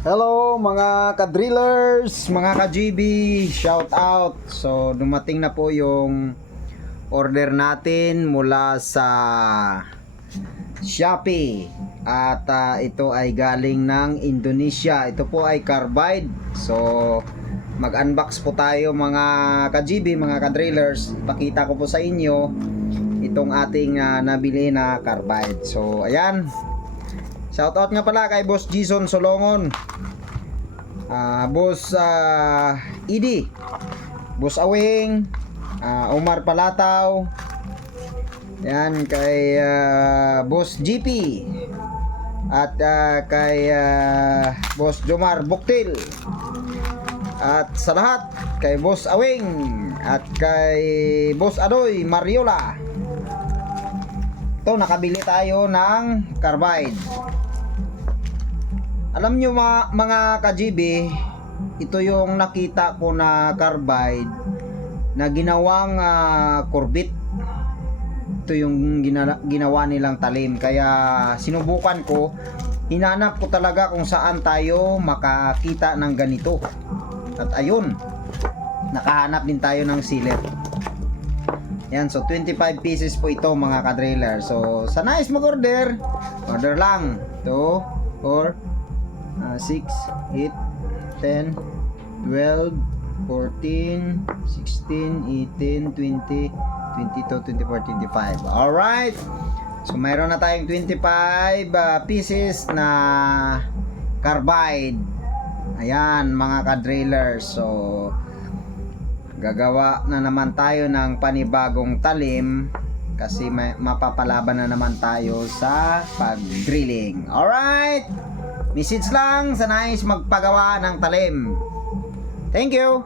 Hello mga ka-drillers, mga ka-GB, shout out. So dumating na po yung order natin mula sa Shopee. At ito ay galing ng Indonesia. Ito po ay carbide. So mag-unbox po tayo mga ka-GB, mga ka-drillers. Ipakita ko po sa inyo itong ating nabili na carbide. So ayan. Shoutout nga pala kay Boss Jason Solongon, Boss Idi, Boss Awing, Omar Palataw, yan, kay Boss GP, at kay Boss Jomar Buktil, at sa lahat kay Boss Awing, at kay Boss Adoy Mariola. Ito, nakabili tayo ng carbide. Alam nyo mga ka-GB, ito yung nakita ko na carbide na ginawang kurbit. Ito yung ginawa nilang talim. Kaya sinubukan ko, hinanap ko talaga kung saan tayo makakita ng ganito. At ayun, nakahanap din tayo ng sealer. Yan, so 25 pieces po ito mga ka-driller. So sa nais mag-order, order lang. 2, 4, 6, 8, 10, 12, 14, 16, 18, 20, 22, 24, 25. Alright. So mayroon na tayong 25 pieces na carbide. Ayan mga ka-drillers. So gagawa na naman tayo ng panibagong talim kasi mapapalaban na naman tayo sa pag-drilling. Alright. Message lang sa nais magpagawa ng talim. Thank you!